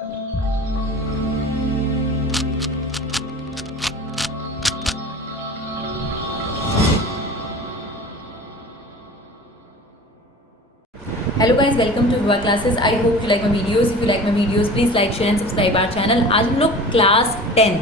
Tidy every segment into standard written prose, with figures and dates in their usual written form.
Hello guys, welcome to Viva classes. I hope you like my videos. If you like my videos please like share and subscribe our channel. आज हम लोग class 10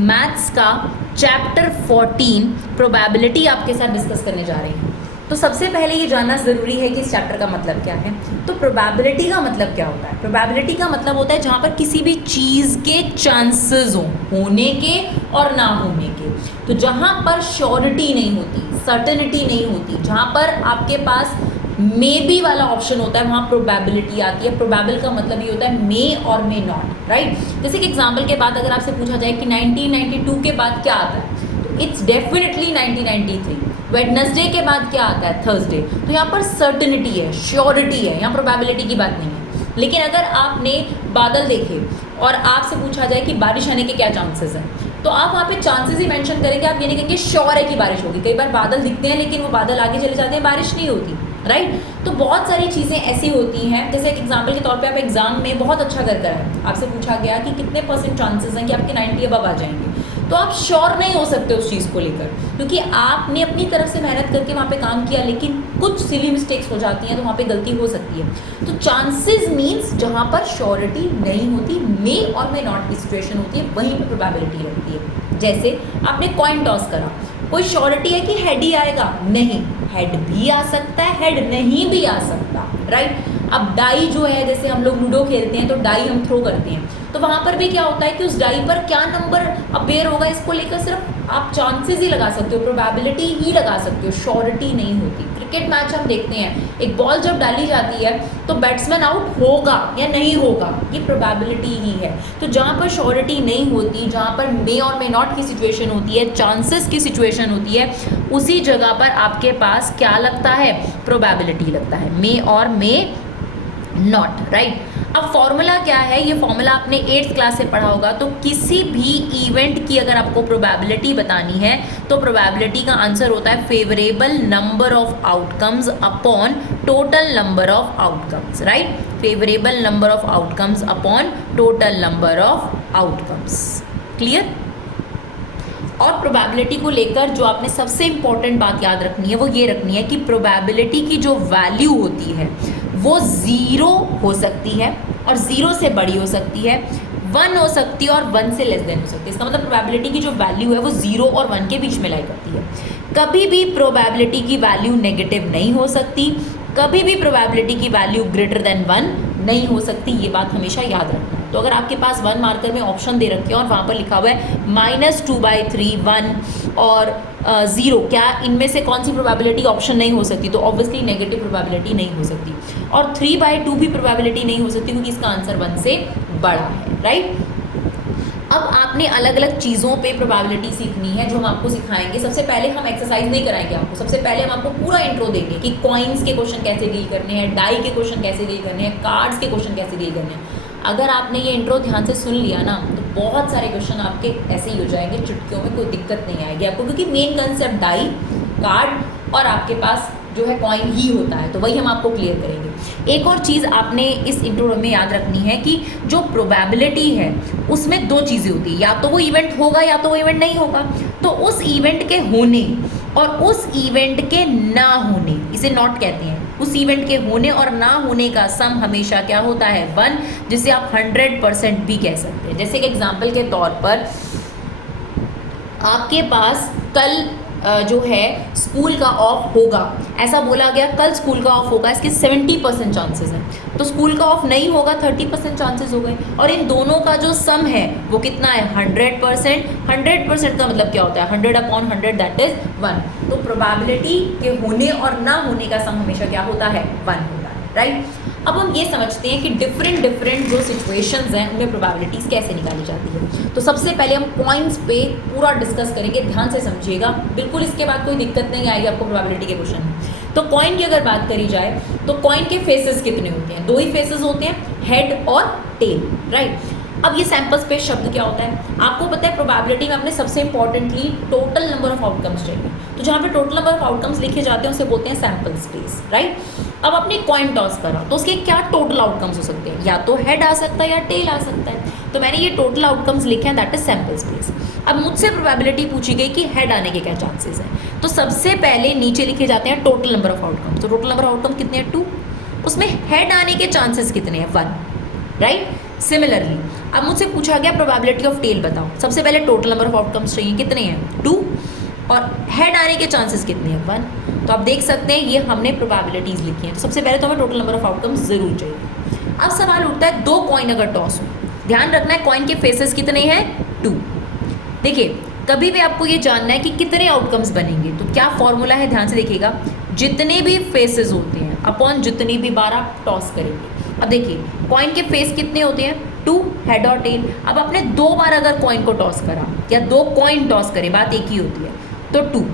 maths का chapter 14 probability आपके साथ discuss करने जा रहे हैं। तो सबसे पहले ये जानना ज़रूरी है कि इस चैप्टर का मतलब क्या है। तो प्रोबेबिलिटी का मतलब क्या होता है? प्रोबेबिलिटी का मतलब होता है जहाँ पर किसी भी चीज़ के चांसेस होने के और ना होने के। तो जहाँ पर श्योरिटी नहीं होती, सर्टेनिटी नहीं होती, जहाँ पर आपके पास मे बी वाला ऑप्शन होता है, वहाँ प्रोबेबिलिटी आती है। प्रोबेबल का मतलब ये होता है मे और मे नॉट, राइट। जैसे कि एग्जाम्पल के बाद अगर आपसे पूछा जाए कि 1992 के बाद क्या आता है, तो इट्स डेफिनेटली 1993। वेडनेसडे के बाद क्या आता है? थर्सडे। तो यहाँ पर सर्टेनिटी है, श्योरिटी है, यहाँ प्रोबेबिलिटी की बात नहीं है। लेकिन अगर आपने बादल देखे और आपसे पूछा जाए कि बारिश आने के क्या चांसेस हैं, तो आप वहाँ पे चांसेस ही मेंशन करेंगे, आप ये नहीं कहेंगे श्योर है कि बारिश होगी। कई बार बादल दिखते हैं लेकिन वो बादल आगे चले जाते हैं, बारिश नहीं होती, राइट। तो बहुत सारी चीज़ें ऐसी होती हैं। जैसे एक एग्जाम्पल के तौर पे आप एग्जाम में बहुत अच्छा कर कर आए, आपसे पूछा गया कि कितने % चांसेस हैं कि आपके 90 अबव आ जाएंगे, तो आप श्योर नहीं हो सकते उस चीज़ को लेकर, क्योंकि आपने अपनी तरफ से मेहनत करके वहाँ पे काम किया, लेकिन कुछ सिली मिस्टेक्स हो जाती हैं तो वहाँ पे गलती हो सकती है। तो चांसेस मीन्स जहाँ पर श्योरिटी नहीं होती, मे और मे नॉट की सिचुएशन होती है, वहीं पर प्रोबेबिलिटी रहती है। जैसे आपने कॉइन टॉस करा, कोई श्योरिटी है कि हेड ही आएगा? नहीं, हेड भी आ सकता है, हेड नहीं भी आ सकता, राइट। अब डाई जो है, जैसे हम लोग लूडो खेलते हैं तो डाई हम थ्रो करते हैं, तो वहाँ पर भी क्या होता है कि उस डाई पर क्या नंबर अपेयर होगा, इसको लेकर सिर्फ आप चांसेस ही लगा सकते हो, प्रोबेबिलिटी ही लगा सकते हो, श्योरिटी नहीं होती। क्रिकेट मैच हम देखते हैं, एक बॉल जब डाली जाती है तो बैट्समैन आउट होगा या नहीं होगा, ये प्रोबेबिलिटी ही है। तो जहाँ पर श्योरिटी नहीं होती, जहाँ पर मे और मे नॉट की सिचुएशन होती है, चांसेस की सिचुएशन होती है, उसी जगह पर आपके पास क्या लगता है? प्रोबेबिलिटी लगता है, मे और मे नॉट, राइट। अब फॉर्मूला क्या है? ये फॉर्मूला आपने 8th क्लास से पढ़ा होगा। तो किसी भी इवेंट की अगर आपको प्रोबेबिलिटी बतानी है तो प्रोबेबिलिटी का आंसर होता है favourable number of outcomes upon total number of outcomes, right. Favourable number of outcomes upon total number of outcomes. Clear? और प्रोबेबिलिटी को लेकर जो आपने सबसे इंपॉर्टेंट बात याद रखनी है वो ये रखनी है कि प्रोबेबिलिटी की जो वैल्यू होती है वो 0 हो सकती है और 0 से बड़ी हो सकती है, 1 हो सकती है और 1 से लेस देन हो सकती है। इसका मतलब प्रोबेबिलिटी की जो वैल्यू है वो 0 और 1 के बीच में लाई करती है। कभी भी प्रोबेबिलिटी की वैल्यू नेगेटिव नहीं हो सकती, कभी भी प्रोबेबिलिटी की वैल्यू ग्रेटर देन 1 नहीं हो सकती, ये बात हमेशा याद रखना। तो अगर आपके पास 1 मार्कर में ऑप्शन दे रखे हैं और वहाँ पर लिखा हुआ है -2/3, 1 और 0, क्या इनमें से कौन सी प्रोबेबिलिटी ऑप्शन नहीं हो सकती? तो ऑब्वियसली नेगेटिव प्रोबेबिलिटी नहीं हो सकती, और 3/2 भी प्रोबेबिलिटी नहीं हो सकती क्योंकि इसका आंसर 1 से बड़ा है, राइट। अब आपने अलग अलग चीज़ों पे प्रोबेबिलिटी सीखनी है जो हम आपको सिखाएंगे। सबसे पहले हम एक्सरसाइज नहीं कराएंगे आपको, सबसे पहले हम आपको पूरा इंट्रो देंगे कि कॉइन्स के क्वेश्चन कैसे डील करने हैं, डाई के क्वेश्चन कैसे डील करने हैं, कार्ड्स के क्वेश्चन कैसे डील करने हैं। अगर आपने ये इंट्रो ध्यान से सुन लिया ना तो बहुत सारे क्वेश्चन आपके ऐसे ही हो जाएंगे, चुटकियों में कोई दिक्कत नहीं आएगी आपको, क्योंकि मेन कंसेप्ट डाई, कार्ड और आपके पास जो है कॉइन ही होता है, तो वही हम आपको क्लियर करेंगे। एक और चीज़ आपने इस इंट्रो में याद रखनी है कि जो प्रोबेबिलिटी है उसमें 2 चीज़ें होती है, या तो वो इवेंट होगा या तो वो इवेंट नहीं होगा। तो उस इवेंट के होने और उस इवेंट के ना होने, इसे नॉट कहते हैं, उस इवेंट के होने और ना होने का सम हमेशा क्या होता है? 1, जिसे आप 100% भी कह सकते हैं। जैसे कि एग्जाम्पल के तौर पर आपके पास कल जो है स्कूल का ऑफ होगा, ऐसा बोला गया कल स्कूल का ऑफ होगा, इसके 70% चांसेस हैं। तो स्कूल का ऑफ नहीं होगा, 30% चांसेस हो गए, और इन दोनों का जो सम है वो कितना है? 100%। 100% का मतलब क्या होता है? 100/100 दैट इज 1। तो प्रोबेबिलिटी के होने और ना होने का सम हमेशा क्या होता है? 1 होता है, राइट। अब हम ये समझते हैं कि डिफरेंट जो सिचुएशंस हैं उनमें प्रोबेबिलिटीज़ कैसे निकाली जाती है। तो सबसे पहले हम पॉइंट्स पे पूरा डिस्कस करेंगे, ध्यान से समझिएगा, बिल्कुल इसके बाद कोई दिक्कत नहीं आएगी आपको प्रोबेबिलिटी के क्वेश्चन में। तो कॉइन की अगर बात करी जाए तो कॉइन के फेसेस कितने होते हैं? 2 ही फेसेस होते हैं, हेड और टेल, राइट। अब ये सैंपल स्पेस शब्द क्या होता है? आपको पता है प्रोबेबिलिटी में अपने सबसे importantly total number of outcomes चाहिए। तो जहाँ पे टोटल नंबर ऑफ आउटकम्स लिखे जाते हैं उसे बोलते हैं सैंपल स्पेस, राइट। अब आपने कॉइन टॉस करा तो उसके क्या टोटल आउटकम्स हो सकते हैं, या तो हेड आ सकता है या टेल आ सकता है। तो मैंने ये टोटल आउटकम्स लिखे हैं, दैट इज सैंपल स्पेस। अब मुझसे प्रोबेबिलिटी पूछी गई कि हेड आने के क्या चांसेस हैं, तो सबसे पहले नीचे लिखे जाते हैं टोटल नंबर ऑफ आउटकम्स। तो टोटल नंबर ऑफ आउटकम कितने हैं, 2, उसमें हेड आने के चांसेस कितने हैं, 1, राइट। सिमिलरली अब मुझसे पूछा गया प्रोबेबिलिटी ऑफ टेल बताओ, सबसे पहले टोटल नंबर ऑफ आउटकम्स चाहिए, कितने हैं, 2, और हेड आने के चांसेस कितने हैं, 1। तो आप देख सकते हैं ये हमने प्रोबेबिलिटीज लिखी हैं। तो सबसे पहले तो हमें टोटल नंबर ऑफ आउटकम्स जरूर चाहिए। अब सवाल उठता है 2 कॉइन अगर टॉस हो, ध्यान रखना है कॉइन के फेसेस कितने हैं, 2। देखिए कभी भी आपको ये जानना है कि कितने आउटकम्स बनेंगे, तो क्या फॉर्मूला है, ध्यान से देखिएगा, जितने भी फेसेस होते हैं अपॉन जितनी भी बार आप टॉस करेंगे। अब देखिए कॉइन के फेस कितने होते हैं, 2, हेड और टेल। अब आपने 2 बार अगर कॉइन को टॉस करा या 2 कॉइन टॉस करे, बात एक ही होती है, तो 2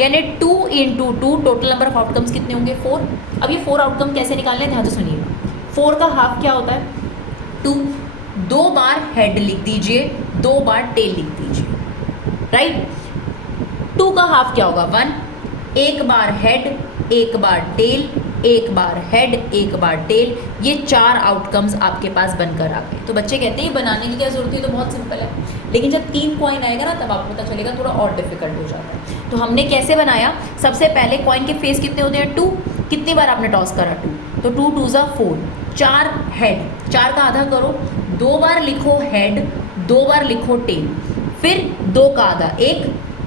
यानी 2 × 2 टोटल नंबर ऑफ आउटकम्स कितने होंगे, 4। अब ये 4 आउटकम कैसे निकालने हैं, ध्यान से सुनिएगा। 4 का हाफ क्या होता है, 2, 2 बार हेड लिख दीजिए, 2 बार टेल लिख दीजिए, राइट। 2 का हाफ क्या होगा, 1, 1 बार हेड, 1 बार टेल, 1 बार हेड, 1 बार टेल, ये 4 आउटकम्स आपके पास बनकर आ गए। तो बच्चे कहते हैं बनाने की क्या जरूरत है, तो बहुत सिंपल है, लेकिन जब 3 कॉइन आएगा ना तब आपको पता चलेगा थोड़ा और डिफिकल्ट हो जाता है। तो हमने कैसे बनाया, सबसे पहले कॉइन के फेस कितने होते हैं, 2, कितनी बार आपने टॉस करा, 2, तो 2 2 ज़ा 4, 4 हेड, 4 का आधा करो, 2 बार लिखो हेड, 2 बार लिखो टेल, फिर 2 का आधा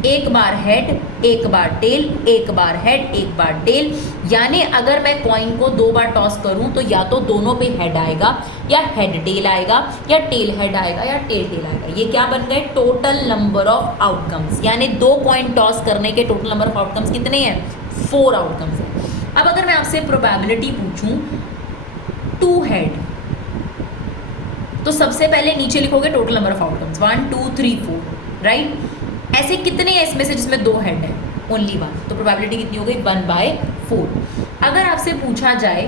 1 बार हेड, 1 बार टेल, 1 बार हेड, 1 बार टेल। यानी अगर मैं कॉइन को 2 बार टॉस करूं तो या तो दोनों पे हेड आएगा या हेड टेल आएगा या टेल हेड आएगा या टेल टेल आएगा। ये क्या बन गए, टोटल नंबर ऑफ आउटकम्स, यानी 2 कॉइन टॉस करने के टोटल नंबर ऑफ आउटकम्स कितने हैं, 4 आउटकम्स हैं। अब अगर मैं आपसे प्रोबेबिलिटी पूछूं 2 हेड, तो सबसे पहले नीचे लिखोगे total number of outcomes, 1 2 3 4, right. ऐसे कितने हैं इसमें से जिसमें 2 हेड है, ओनली 1, तो प्रोबेबिलिटी कितनी हो गई, 1/4। अगर आपसे पूछा जाए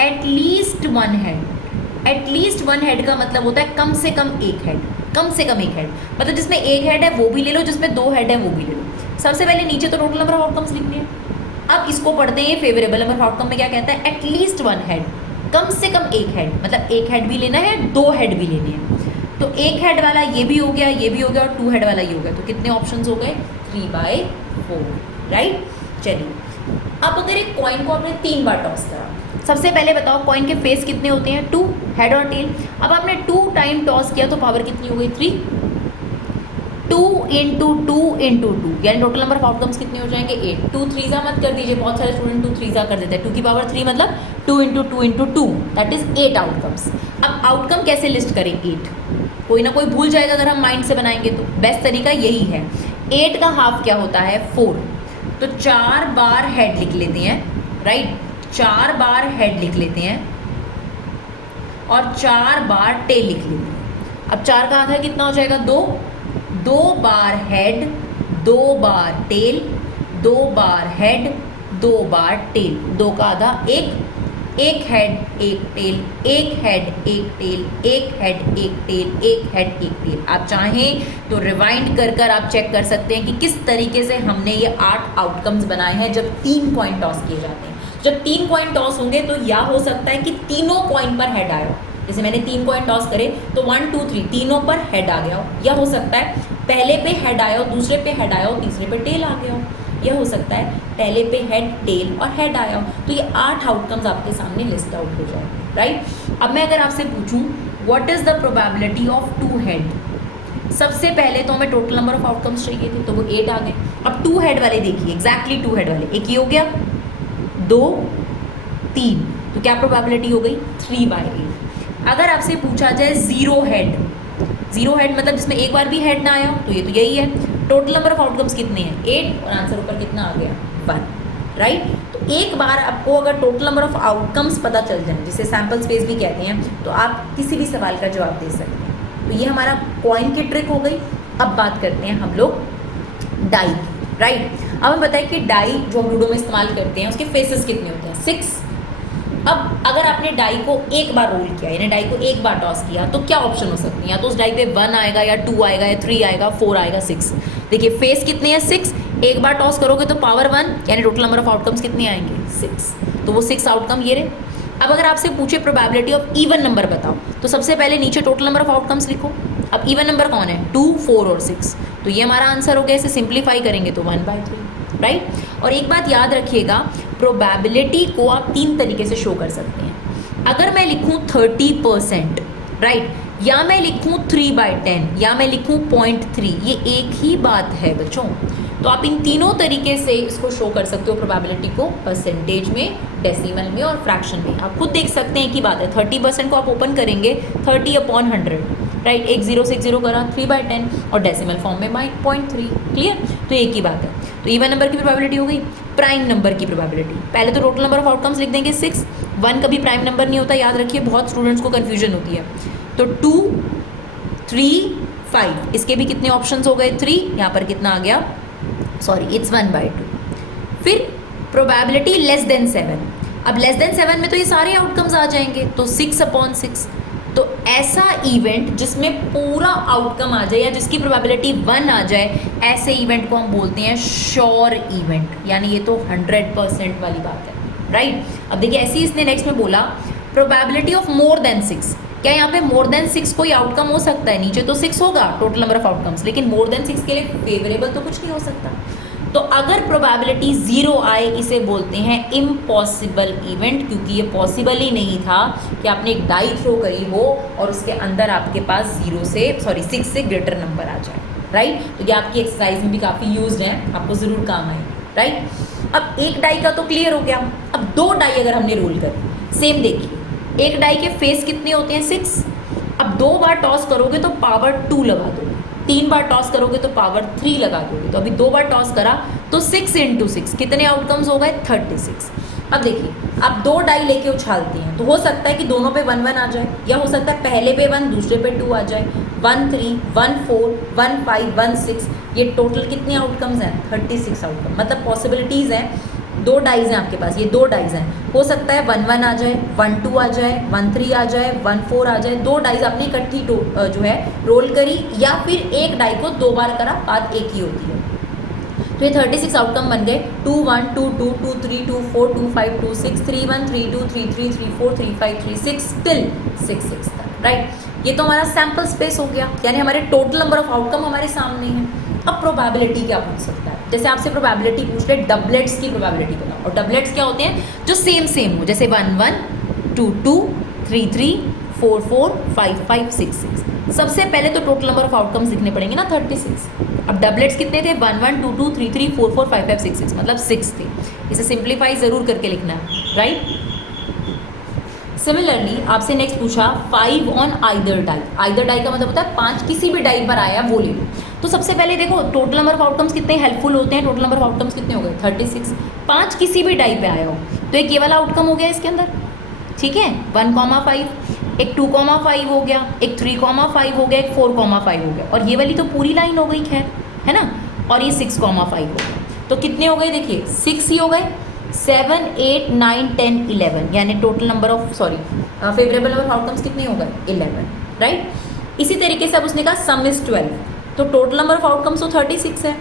एटलीस्ट 1 हेड, एटलीस्ट 1 हेड का मतलब होता है कम से कम 1 हेड, कम से कम 1 हेड, मतलब जिसमें 1 हेड है वो भी ले लो, जिसमें 2 हेड है वो भी ले लो। सबसे पहले नीचे तो टोटल नंबर ऑफ आउटकम्स लिखने हैं। अब इसको पढ़ते हैं फेवरेबल नंबर ऑफ आउटकम में क्या कहता है, एटलीस्ट 1 हेड, कम से कम 1 हेड, मतलब 1 हेड भी लेना है, 2 हेड भी लेने हैं। तो 1 हेड वाला ये भी हो गया, ये भी हो गया, और 2 हेड वाला ये हो गया। तो कितने ऑप्शंस हो गए, 3/4, राइट। चलिए अब अगर एक कॉइन को आपने 3 बार टॉस करा, सबसे पहले बताओ कॉइन के फेस कितने होते हैं, 2, हेड और टेल। अब आपने 2 टाइम टॉस किया तो पावर कितनी हो गई, 3, 2 × 2 × 2, यानी टोटल नंबर ऑफ आउटकम्स कितने हो जाएंगे, 8। 2 3 मत कर दीजिए, बहुत सारे स्टूडेंट 2 3 कर देते हैं, 2 की पावर 3 मतलब 2 × 2 × 2, दैट इज 8 आउटकम्स। अब आउटकम कैसे लिस्ट करें, 8, कोई ना कोई भूल जाएगा अगर हम माइंड से बनाएंगे, तो बेस्ट तरीका यही है। 8 का हाफ क्या होता है, 4, तो 4 बार हेड लिख लेते हैं, राइट, 4 बार हेड लिख लेते हैं और 4 बार टेल लिख लेते हैं। अब 4 का आधा कितना हो जाएगा, 2 बार हेड, 2 बार टेल, 2 बार हेड, 2 बार टेल, 2 का आधा 1 head 1 tail, 1 head 1 tail, 1 head 1 tail, 1 head 1 tail. आप चाहें तो रिवाइंड कर आप चेक कर सकते हैं कि किस तरीके से हमने ये 8 आउटकम्स बनाए हैं जब 3 कॉइन टॉस किए जाते हैं। जब 3 कॉइन टॉस होंगे तो या हो सकता है कि तीनों कॉइन पर हेड आया हो, जैसे मैंने 3 कॉइन टॉस करे तो 1 2 3 तीनों पर हेड आ गया हो, या हो सकता है पहले पे हेड आया हो, दूसरे पे हेड आया हो, तीसरे पे टेल आ गया हो, यह हो सकता है पहले पे हेड टेल और हेड आया हो। तो ये 8 आउटकम्स आपके सामने लिस्ट आउट हो जाए, राइट। अब मैं अगर आपसे पूछूं what is the probability of 2 head, सबसे पहले तो हमें टोटल नंबर ऑफ आउटकम्स चाहिए थे, तो वो 8 आ गए। अब 2 हेड वाले देखिए, एग्जैक्टली 2 हेड वाले, एक ही हो गया, 2 3, तो क्या प्रोबेबिलिटी हो गई, 3/8। अगर आपसे पूछा जाए 0 हेड, 0 हेड मतलब जिसमें एक बार भी हेड ना आया, तो ये तो यही है। टोटल नंबर ऑफ आउटकम्स कितने हैं, 8, और आंसर ऊपर कितना आ गया, 1, राइट। तो एक बार आपको अगर टोटल नंबर ऑफ आउटकम्स पता चल जाए, जिसे सैम्पल स्पेस भी कहते हैं, तो आप किसी भी सवाल का जवाब दे सकते हैं। तो ये हमारा कॉइन की ट्रिक हो गई। अब बात करते हैं हम लोग डाई की, राइट। अब हमें बताएं कि डाई जो हम लूडो में इस्तेमाल करते हैं उसके फेसेस कितने होते हैं, 6। अब अगर आपने डाई को एक बार रोल किया, यानी डाई को एक बार टॉस किया, तो क्या ऑप्शन हो सकते हैं, या तो उस डाई पे 1 आएगा, या 2 आएगा, या 3 आएगा, 4 आएगा, 6। देखिए फेस कितने हैं, 6, एक बार टॉस करोगे तो पावर 1, यानी टोटल नंबर ऑफ आउटकम्स कितने आएंगे, 6। तो वो 6 आउटकम ये रहे। अब अगर आपसे पूछे प्रोबेबिलिटी ऑफ इवन नंबर बताओ, तो सबसे पहले नीचे टोटल नंबर ऑफ आउटकम्स लिखो। अब इवन नंबर कौन है? 2, 4 और 6, तो ये हमारा आंसर हो गया। इसे सिंप्लीफाई करेंगे तो 1/3, राइट। और एक बात याद रखिएगा, प्रोबेबिलिटी को आप 3 तरीके से शो कर सकते हैं। अगर मैं लिखूँ 30%, राइट, या मैं लिखूँ 3/10, या मैं लिखूँ 0.3, ये एक ही बात है बच्चों। तो आप इन तीनों तरीके से इसको शो कर सकते हो प्रोबेबिलिटी को, परसेंटेज में, डेसिमल में और फ्रैक्शन में। आप खुद देख सकते हैं कि बात है। 30% को आप ओपन करेंगे 30/100, राइट, एक 0 से एक 0 करा 3/10 और डेसिमल फॉर्म में 0.3, क्लियर। तो एक ही बात है। तो इवन नंबर की प्रोबेबिलिटी हो गई। प्राइम नंबर की प्रोबेबिलिटी, पहले तो टोटल नंबर ऑफ आउटकम्स लिख देंगे 6। 1 कभी प्राइम नंबर नहीं होता, याद रखिए, बहुत स्टूडेंट्स को कन्फ्यूजन होती है। तो 2, 3, 5, इसके भी कितने ऑप्शंस हो गए? 3, यहाँ पर कितना आ गया? Sorry, it's 1/2। फिर प्रोबेबिलिटी लेस देन 7। अब लेस देन 7 में तो ये सारे आउटकम्स आ जाएंगे, तो 6/6। तो ऐसा इवेंट जिसमें पूरा आउटकम आ जाए या जिसकी प्रोबेबिलिटी 1 आ जाए, ऐसे इवेंट को हम बोलते हैं श्योर इवेंट, यानी ये तो 100% वाली बात है, राइट। अब देखिए ऐसे ही इसने नेक्स्ट में बोला प्रोबेबिलिटी ऑफ मोर देन 6। क्या यहाँ पे मोर देन 6 कोई आउटकम हो सकता है? नीचे तो 6 होगा टोटल नंबर ऑफ आउटकम्स, लेकिन मोर देन 6 के लिए फेवरेबल तो कुछ नहीं हो सकता। तो अगर प्रोबेबिलिटी 0 आए, इसे बोलते हैं इम्पॉसिबल इवेंट, क्योंकि ये पॉसिबल ही नहीं था कि आपने एक डाई थ्रो करी हो और उसके अंदर आपके पास 6 से ग्रेटर नंबर आ जाए, राइट। तो ये आपकी एक्सरसाइज में भी काफ़ी यूज्ड है, आपको ज़रूर काम आए, राइट। अब एक डाई का तो क्लियर हो गया। अब 2 डाई अगर हमने रोल करी, सेम देखिए, एक डाई के फेस कितने होते हैं? 6। अब 2 बार टॉस करोगे तो पावर 2 लगा दोगे, 3 बार टॉस करोगे तो पावर 3 लगा दोगे। तो अभी 2 बार टॉस करा तो 6 × 6 कितने आउटकम्स हो गए? 36। अब देखिए, आप 2 डाई लेके उछालते हैं तो हो सकता है कि दोनों पे 1 1 आ जाए, या हो सकता है पहले पे 1 दूसरे पे 2 आ जाए। 1 3, 1 4, 1 5, 1 6, ये टोटल कितने आउटकम्स हैं? 36 आउटकम। मतलब पॉसिबिलिटीज़ हैं, 2 डाइज हैं आपके पास, ये 2 डाइज हैं। हो सकता है 1 1 आ जाए, 1 2 आ जाए, 1 3 आ जाए, 1 4 आ जाए। 2 डाइज आपने इकट्ठी जो है रोल करी, या फिर एक डाई को 2 बार करा, बात एक ही होती है। तो ये 36 आउटकम बन गए। 2 1 2 2 2 3 2 4 2 5 2 6 3 1 3 2 3 3 3 4 3 5 3 6 टिल 6 6 तक, राइट। ये तो हमारा सैम्पल स्पेस हो गया, यानी हमारे टोटल नंबर ऑफ आउटकम हमारे सामने है। अब प्रोबेबिलिटी क्या पूछ सकता है? जैसे आपसे प्रोबेबिलिटी पूछ ले डबलेट्स की प्रोबेबिलिटी बताओ, और डबलेट्स क्या होते हैं? जो सेम हो, जैसे 1 1 2 2 3 3 4 4 5 5 6 6। सबसे पहले तो टोटल नंबर ऑफ आउटकम्स लिखने पड़ेंगे ना, 36। अब डबलेट्स कितने थे? 1 1 2 2 3 3 4 4 5 5 6 6, मतलब 6 थे। इसे सिंप्लीफाई ज़रूर करके लिखना है, राइट। सिमिलरली आपसे नेक्स्ट पूछा 5 on either die. Either die का मतलब होता है 5 किसी भी डाई पर आया वो ले लो। तो सबसे पहले देखो टोटल नंबर ऑफ आउटकम्स कितने हेल्पफुल होते हैं। टोटल नंबर ऑफ आउटकम्स कितने हो गए? 36। 5 किसी भी डाई पे आया हो तो एक ये वाला आउटकम हो गया इसके अंदर, ठीक है। 1,5, एक 2,5 हो गया, एक 3,5 हो गया, एक 4,5 हो गया, और ये वाली तो पूरी लाइन हो गई, खैर, है ना। और ये 6,5 हो गया। तो कितने हो गए? देखिए 6 ही हो गए। 7 8 9 10 11, यानी total number of favourable number of outcomes कितने हो गए? 11, राइट। इसी तरीके से अब उसने कहा सम इज 12, तो टोटल नंबर ऑफ आउटकम्स तो 36 है,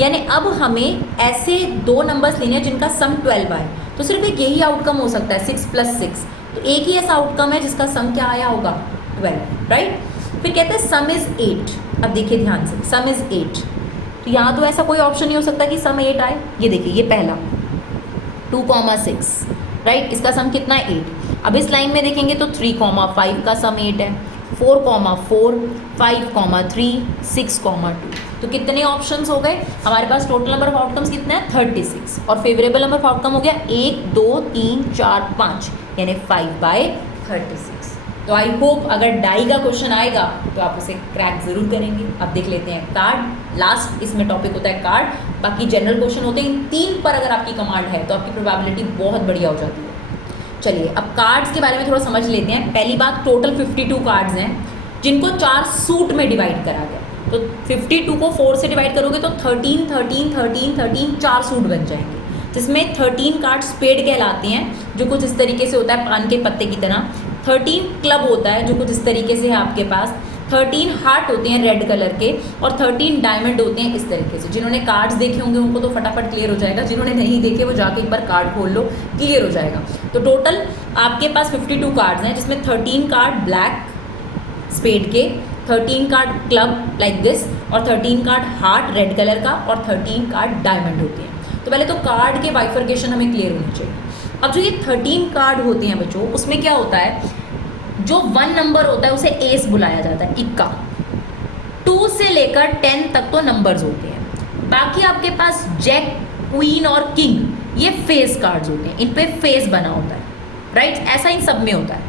यानी अब हमें ऐसे 2 नंबर्स लेने हैं जिनका सम 12 आए। तो सिर्फ एक यही आउटकम हो सकता है, 6 + 6। तो एक ही ऐसा आउटकम है जिसका सम क्या आया होगा? 12, राइट। फिर कहते हैं सम इज 8। अब देखिए ध्यान से, सम इज 8, तो यहाँ तो ऐसा कोई ऑप्शन नहीं हो सकता कि सम 8 आए। ये देखिए, ये पहला 2,6, राइट, इसका सम कितना है? 8। अब इस लाइन में देखेंगे तो 3,5 का सम 8 है, 4,4, 5,3, 6,2। तो कितने ऑप्शंस हो गए हमारे पास? टोटल नंबर ऑफ आउटकम्स कितना है? 36, और फेवरेबल नंबर ऑफ आउटकम हो गया 1 2 3 4 5, यानी 5/36। तो आई होप अगर डाई का क्वेश्चन आएगा तो आप उसे क्रैक जरूर करेंगे। अब देख लेते हैं कार्ड, लास्ट इसमें टॉपिक होता है कार्ड, बाकी जनरल क्वेश्चन होते हैं। इन 3 पर अगर आपकी कमांड है तो आपकी प्रोबेबिलिटी बहुत बढ़िया हो जाती है। चलिए अब कार्ड्स के बारे में थोड़ा समझ लेते हैं। पहली बात, टोटल 52 कार्ड्स हैं जिनको 4 सूट में डिवाइड करा गया। तो 52 को 4 से डिवाइड करोगे तो 13 13 13 13 4 सूट बन जाएंगे, जिसमें 13 कार्ड स्पेड कहलाते हैं, जो कुछ इस तरीके से होता है पान के पत्ते की तरह। 13 क्लब होता है जो कुछ इस तरीके से है आपके पास। 13 हार्ट होते हैं रेड कलर के और 13 डायमंड होते हैं इस तरीके से। जिन्होंने कार्ड्स देखे होंगे उनको तो फटाफट क्लियर हो जाएगा, जिन्होंने नहीं देखे वो जाके एक बार कार्ड खोल लो, क्लियर हो जाएगा। तो टोटल आपके पास 52 कार्ड्स हैं, जिसमें 13 कार्ड ब्लैक स्पेड के, 13 कार्ड क्लब लाइक दिस, और 13 कार्ड हार्ट रेड कलर का, और 13 कार्ड डायमंड होते हैं। तो पहले तो कार्ड के बाइफर्केशन हमें क्लियर होनी चाहिए। अब जो ये 13 कार्ड होते हैं बच्चों, उसमें क्या होता है, जो 1 नंबर होता है उसे एस बुलाया जाता है, इक्का। 2 से लेकर 10 तक तो नंबर्स होते हैं। बाकी आपके पास जैक, क्वीन और किंग ये फेस कार्ड्स होते हैं, इन पे फेस बना होता है, राइट? ऐसा इन सब में होता है।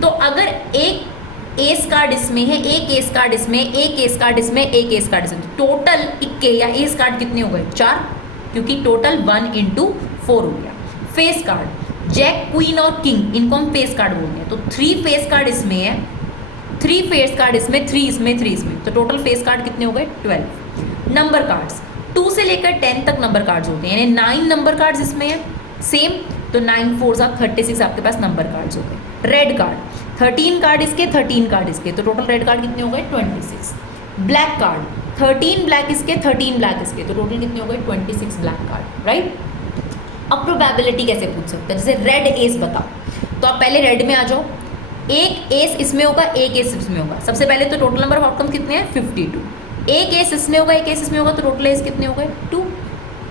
तो अगर एक एस कार्ड इसमें है, एक एस कार्ड इसमें, एक एस कार्ड इसमें, एक एस कार्ड इसमें, टोटल इक्के या एस कार्ड कितने हो गए? 4, क्योंकि टोटल 1 × 4 हो गया। फेस कार्ड जैक, क्वीन और किंग, इनको हम फेस कार्ड बोलते हैं। तो 3 फेस कार्ड इसमें है, 3 फेस कार्ड इसमें, 3 इसमें, 3 इसमें, तो टोटल फेस कार्ड कितने हो गए? 12। नंबर कार्ड्स 2 से लेकर 10 तक नंबर कार्ड्स होते हैं, यानी 9 नंबर कार्ड्स इसमें है सेम, तो 9 4 36 आपके पास नंबर कार्ड्स हो गए। रेड कार्ड 13 कार्ड इसके, 13 कार्ड इसके, तो टोटल रेड कार्ड कितने हो गए? 26। ब्लैक कार्ड 13 ब्लैक इसके, 13 ब्लैक इसके, तो टोटल कितने हो गए? 26 ब्लैक कार्ड, राइट? अब प्रोबेबिलिटी कैसे पूछ सकते हैं? जैसे रेड एस बताओ, तो आप पहले रेड में आ जाओ, एक एस इसमें होगा, एक एस इसमें होगा। सबसे पहले तो टोटल नंबर ऑफ आउटकम कितने हैं? 52। एक एस इसमें होगा, एक एस इसमें होगा, तो टोटल एस कितने हो गए? 2,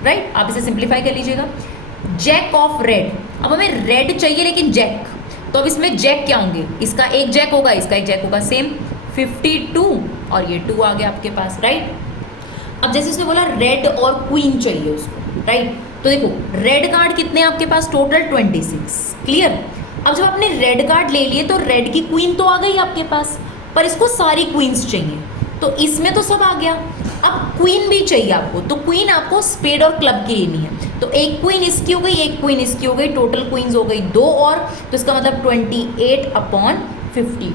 राइट? आप इसे सिंप्लीफाई कर लीजिएगा। जैक ऑफ रेड, अब हमें रेड चाहिए लेकिन जैक, तो अब इसमें जैक क्या होंगे? इसका एक जैक होगा, इसका एक जैक होगा, सेम 52 और ये 2 आ गया आपके पास, राइट? अब जैसे उसने बोला रेड और क्वीन चाहिए उसको, राइट? तो देखो रेड कार्ड कितने हैं आपके पास? Total 26, clear? अब जब आपने रेड कार्ड ले लिए तो रेड की क्वीन तो आ गई आपके पास, पर इसको सारी क्वींस चाहिए, तो इसमें तो सब आ गया। अब क्वीन भी चाहिए आपको, तो क्वीन आपको स्पेड और क्लब की लेनी है, तो एक क्वीन इसकी हो गई, एक क्वीन इसकी हो गई, टोटल क्वींस हो गई 2, और तो इसका मतलब 28/52।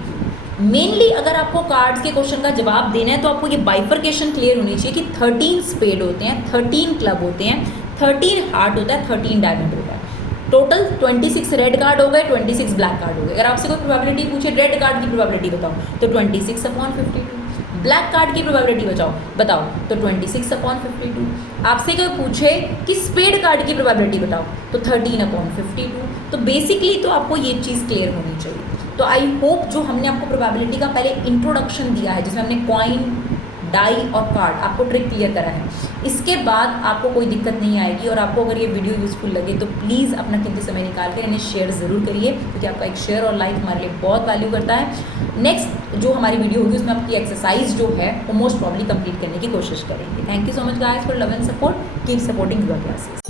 मेनली अगर आपको कार्ड्स के क्वेश्चन का जवाब देना है तो आपको ये बाइफर्केशन क्लियर होनी चाहिए कि 13 स्पेड होते हैं, 13 क्लब होते हैं, 13 हार्ट होता है, 13 डायमंड होता है। टोटल 26 रेड कार्ड हो गए, 26 ब्लैक कार्ड हो गए। अगर आपसे कोई प्रोबेबिलिटी पूछे रेड कार्ड की प्रोबेबिलिटी बताओ, तो 26/52। ब्लैक कार्ड की प्रोबेबिलिटी बताओ तो 26/52। आपसे कोई पूछे कि स्पेड कार्ड की प्रोबेबिलिटी बताओ, तो 13/52। तो बेसिकली तो आपको ये चीज़ क्लियर होनी चाहिए। तो आई होप जो हमने आपको प्रोबेबिलिटी का पहले इंट्रोडक्शन दिया है, जिसमें हमने कॉइन, डाई और कार्ड आपको ट्रिक क्लियर करा है, इसके बाद आपको कोई दिक्कत नहीं आएगी। और आपको अगर ये वीडियो यूजफुल लगे तो प्लीज़ अपना कीमती समय निकाल कर इन्हें शेयर ज़रूर करिए, क्योंकि आपका एक शेयर और लाइक हमारे लिए बहुत वैल्यू करता है। नेक्स्ट जो हमारी वीडियो होगी उसमें आपकी एक्सरसाइज जो है वो मोस्ट प्रॉब्ली कंप्लीट करने की कोशिश करेंगे। Thank you so much guys for love and support, keep supporting your classes.